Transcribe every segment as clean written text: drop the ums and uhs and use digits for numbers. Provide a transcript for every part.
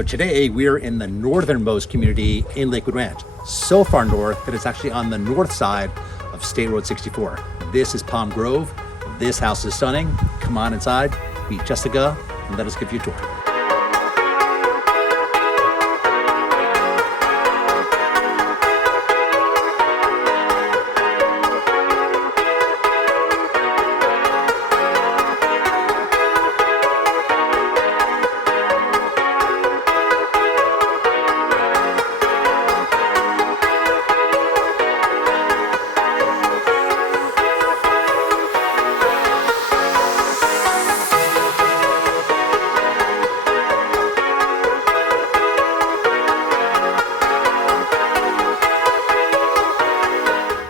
So today we are in the northernmost community in Lakewood Ranch, so far north that it's actually on the north side of State Road 64. This is Palm Grove. This house is stunning. Come on inside, meet Jessica, and let us give you a tour.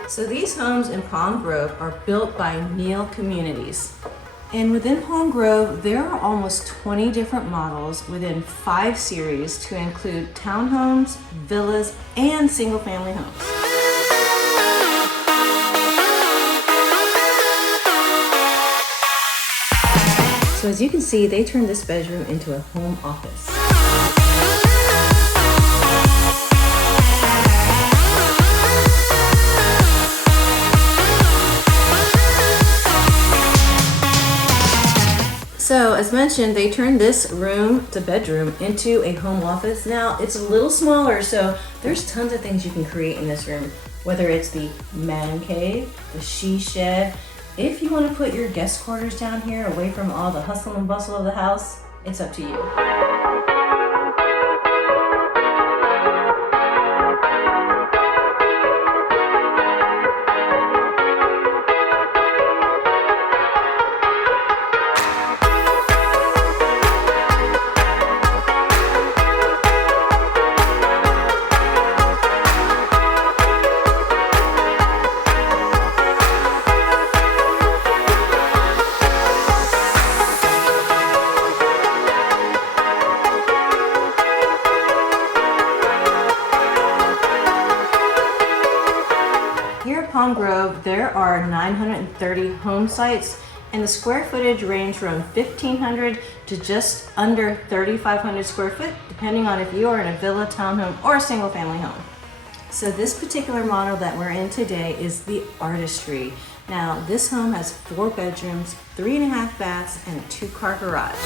So these homes in Palm Grove are built by Neal Communities. And within Palm Grove, there are almost 20 different models within 5 series to include townhomes, villas, and single-family homes. So as you can see, they turned this bedroom into a home office. So as mentioned, they turned this room to bedroom into a home office. Now it's a little smaller, so there's tons of things you can create in this room, whether it's the man cave, the she shed. If you want to put your guest quarters down here away from all the hustle and bustle of the house, it's up to you. Here at Palm Grove, there are 930 home sites, and the square footage range from 1,500 to just under 3,500 square foot, depending on if you are in a villa, townhome, or a single family home. So this particular model that we're in today is the Artistry. Now, this home has 4 bedrooms, 3.5 baths, and a 2-car garage.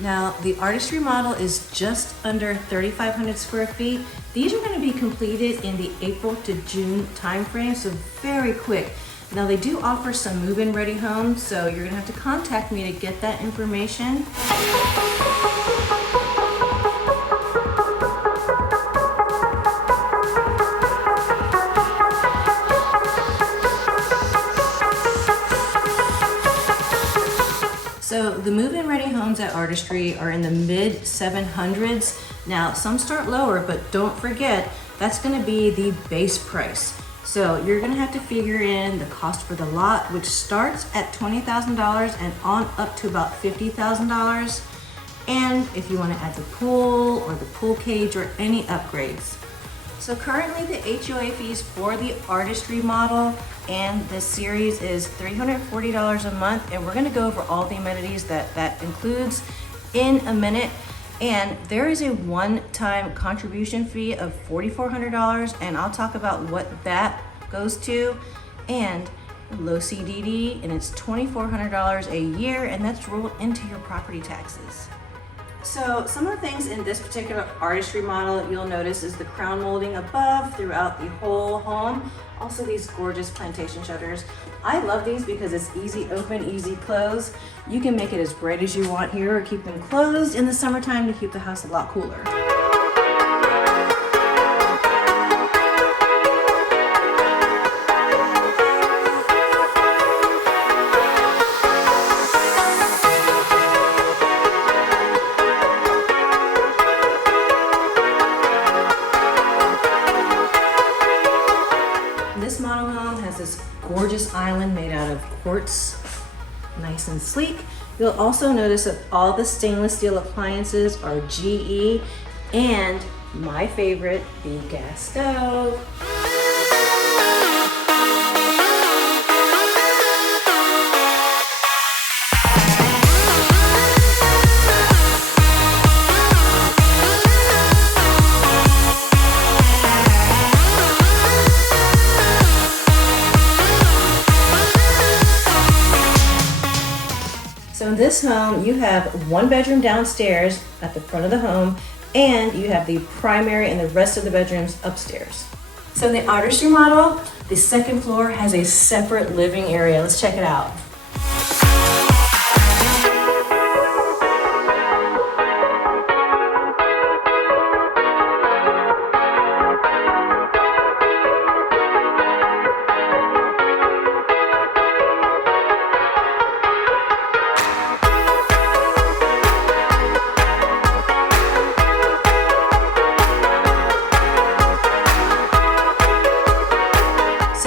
Now, the Artistry model is just under 3,500 square feet. These are going to be completed in the April to June timeframe, so very quick. Now, they do offer some move-in ready homes, so you're going to have to contact me to get that information. So the move-in ready homes at Artistry are in the mid 700s. Now some start lower, but don't forget, that's gonna be the base price. So you're gonna have to figure in the cost for the lot, which starts at $20,000 and on up to about $50,000. And if you wanna add the pool or the pool cage or any upgrades. So currently the HOA fees for the Artistry model and this series is $340 a month, and we're gonna go over all the amenities that includes in a minute. And there is a one-time contribution fee of $4,400, and I'll talk about what that goes to, and low CDD, and it's $2,400 a year, and that's rolled into your property taxes. So some of the things in this particular Artistry model you'll notice is the crown molding above throughout the whole home. Also these gorgeous plantation shutters. I love these because it's easy open, easy close. You can make it as bright as you want here or keep them closed in the summertime to keep the house a lot cooler. This model home has this gorgeous island made out of quartz, nice and sleek. You'll also notice that all the stainless steel appliances are GE, and my favorite, the gas stove. So in this home, you have one bedroom downstairs at the front of the home, and you have the primary and the rest of the bedrooms upstairs. So in the artistry model, the second floor has a separate living area. Let's check it out.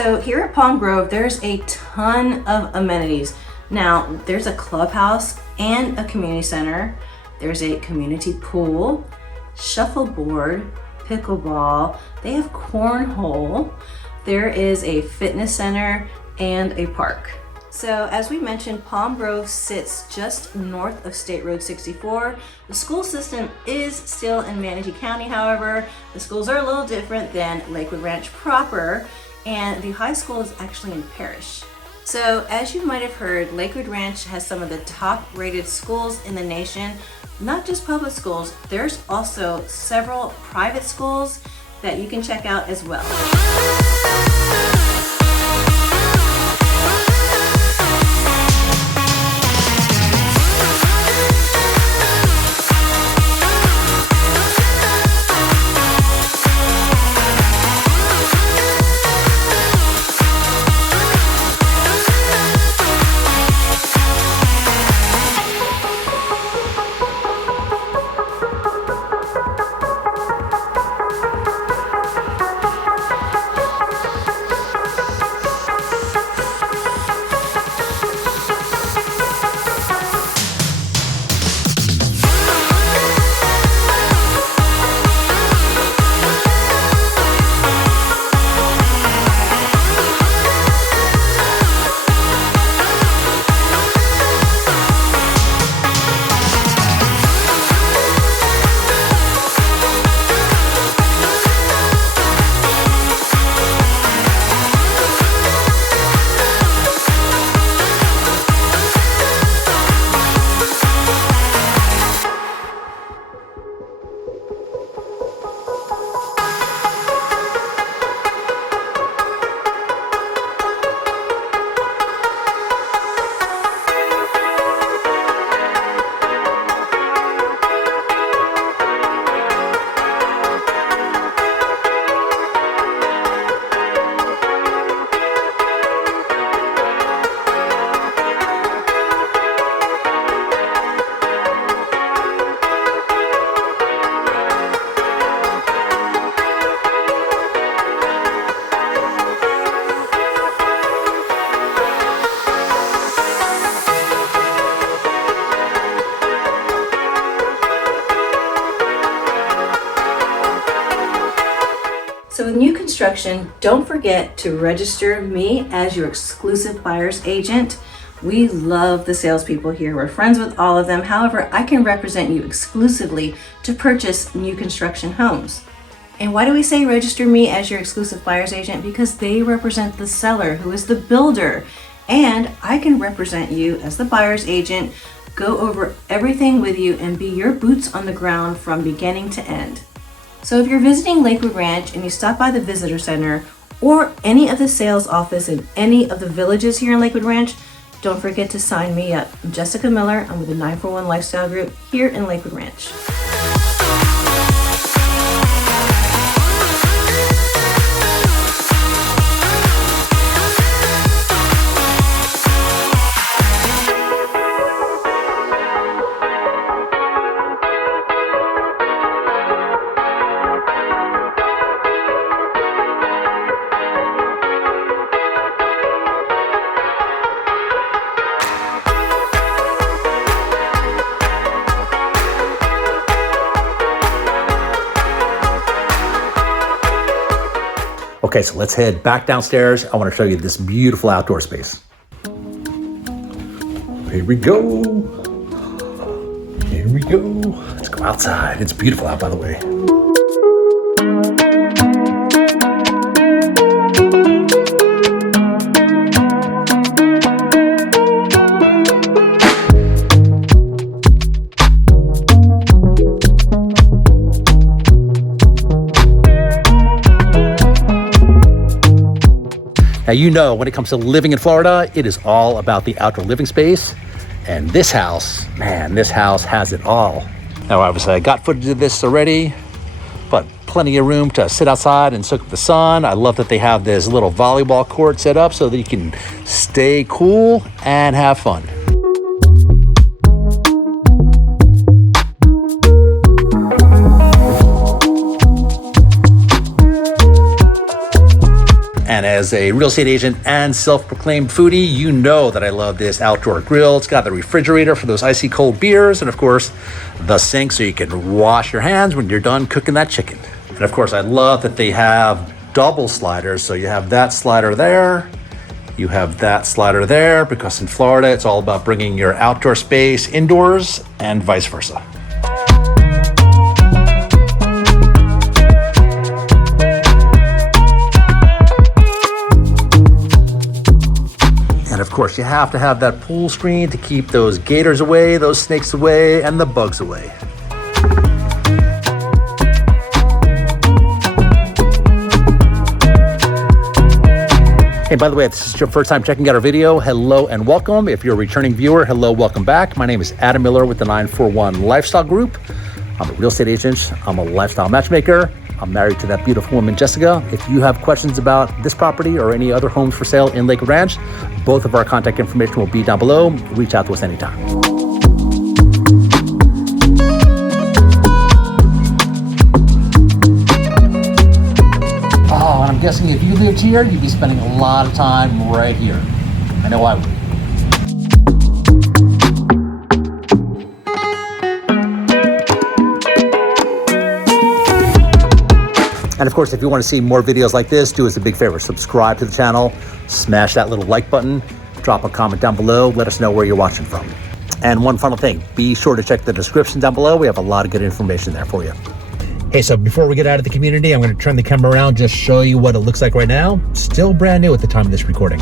So here at Palm Grove, there's a ton of amenities. Now, there's a clubhouse and a community center. There's a community pool, shuffleboard, pickleball. They have cornhole. There is a fitness center and a park. So as we mentioned, Palm Grove sits just north of State Road 64. The school system is still in Manatee County, however. The schools are a little different than Lakewood Ranch proper, and the high school is actually in Parrish. So as you might have heard, Lakewood Ranch has some of the top rated schools in the nation. Not just public schools, there's also several private schools that you can check out as well. So with new construction, don't forget to register me as your exclusive buyer's agent. We love the salespeople here. We're friends with all of them. However, I can represent you exclusively to purchase new construction homes. And why do we say register me as your exclusive buyer's agent? Because they represent the seller, who is the builder. And I can represent you as the buyer's agent, go over everything with you, and be your boots on the ground from beginning to end. So if you're visiting Lakewood Ranch and you stop by the visitor center or any of the sales office in any of the villages here in Lakewood Ranch, don't forget to sign me up. I'm Jessica Miller. I'm with the 941 Lifestyle Group here in Lakewood Ranch. Okay, so let's head back downstairs. I want to show you this beautiful outdoor space. Here we go. Here we go. Let's go outside. It's beautiful out, by the way. Now, you know, when it comes to living in Florida, it is all about the outdoor living space. And this house, man, this house has it all. Now, obviously, I got footage of this already, but plenty of room to sit outside and soak up the sun. I love that they have this little volleyball court set up so that you can stay cool and have fun. And as a real estate agent and self-proclaimed foodie, you know that I love this outdoor grill. It's got the refrigerator for those icy cold beers, and of course, the sink so you can wash your hands when you're done cooking that chicken. And of course, I love that they have double sliders. So you have that slider there, you have that slider there, because in Florida, it's all about bringing your outdoor space indoors and vice versa. Of course, you have to have that pool screen to keep those gators away, those snakes away, and the bugs away. Hey, by the way, if this is your first time checking out our video, hello and welcome. If you're a returning viewer, hello, welcome back. My name is Adam Miller with the 941 Lifestyle Group. I'm a real estate agent. I'm a lifestyle matchmaker. I'm married to that beautiful woman, Jessica. If you have questions about this property or any other homes for sale in Lakewood Ranch, both of our contact information will be down below. Reach out to us anytime. Oh, and I'm guessing if you lived here, you'd be spending a lot of time right here. I know I would. And of course, if you want to see more videos like this, do us a big favor, subscribe to the channel, smash that little like button, drop a comment down below, let us know where you're watching from. And one final thing, be sure to check the description down below. We have a lot of good information there for you. Hey, so before we get out of the community, I'm going to turn the camera around, just show you what it looks like right now. Still brand new at the time of this recording.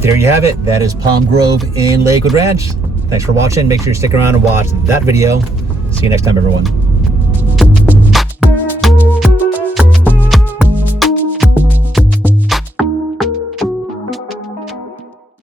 There you have it. That is Palm Grove in Lakewood Ranch. Thanks for watching. Make sure you stick around and watch that video. See you next time, everyone.